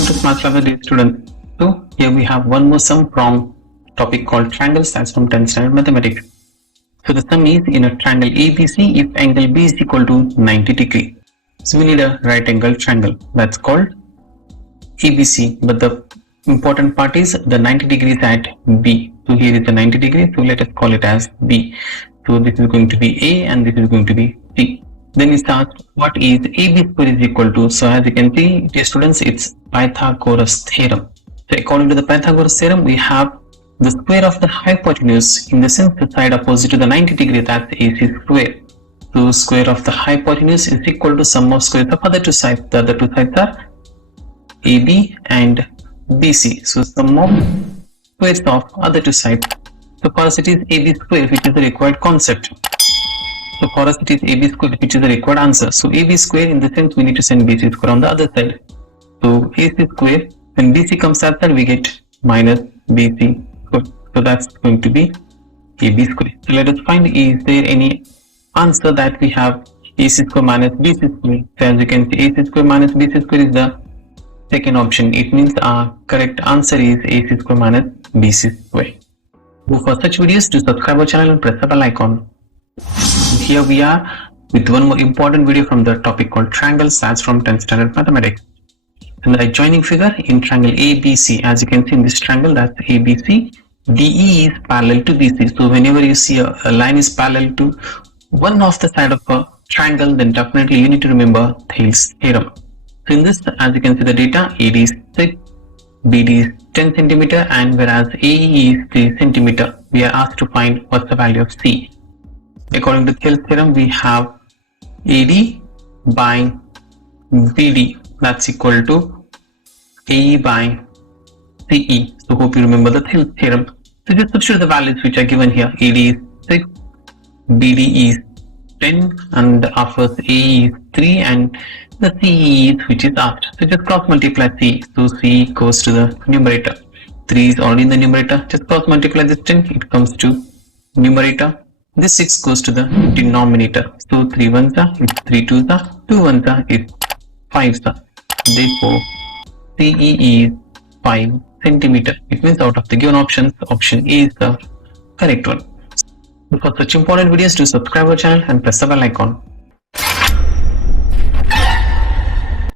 welcome to Smart Lab, dear students. So here we have one more sum from topic called triangles, that's from 10th standard mathematics. So the sum is in a triangle ABC if angle B is equal to 90 degree. So we need a right angle triangle that's called ABC, but the important part is the 90 degrees at B. So here is the 90 degree, so let us call it as B. So this is going to be A and this is going to be C. Then it starts, what is AB square is equal to? So as you can see, dear students, it's Pythagoras theorem. So according to the Pythagoras theorem, we have the square of the hypotenuse, in the sense the side opposite to the 90 degree, that's AC square. So square of the hypotenuse is equal to sum of squares of other two sides. The other two sides are AB and BC. So sum of squares of other two sides. So for us it is AB square, which is the required concept. So for us it is AB square, which is the required answer. So AB square, in the sense we need to send BC square on the other side. So AC square, when BC comes outside, we get minus BC square. So that's going to be AB square. So let us find, is there any answer that we have AC square minus BC square? So as you can see, AC square minus BC square is the second option. It means our correct answer is AC square minus BC square. So for such videos, do subscribe our channel and press the bell icon. Here we are with one more important video from the topic called triangles, that's from 10th standard mathematics. And the adjoining figure in triangle ABC, as you can see in this triangle, that's ABC, DE is parallel to BC. So whenever you see a line is parallel to one of the side of a triangle, then definitely you need to remember Thales theorem. So in this, as you can see the data, AD is 6, BD is 10 centimeter, and whereas AE is 3 centimeter, we are asked to find what's the value of C. According to Thales theorem, we have AD by BD, that's equal to AE by CE. So hope you remember the Thales theorem. So just substitute the values which are given here. AD is 6, BD is 10, and after AE is 3, and the CE is which is asked. So just cross multiply C. So C goes to the numerator. 3 is already in the numerator. Just cross multiply this 10, it comes to numerator. This 6 goes to the denominator. So 3 ones are, it's 3 twos are, 2 ones are, it's 5s are. Therefore, CE is 5 centimeter. It means out of the given options, option A is the correct one. So for such important videos, do subscribe our channel and press the bell icon.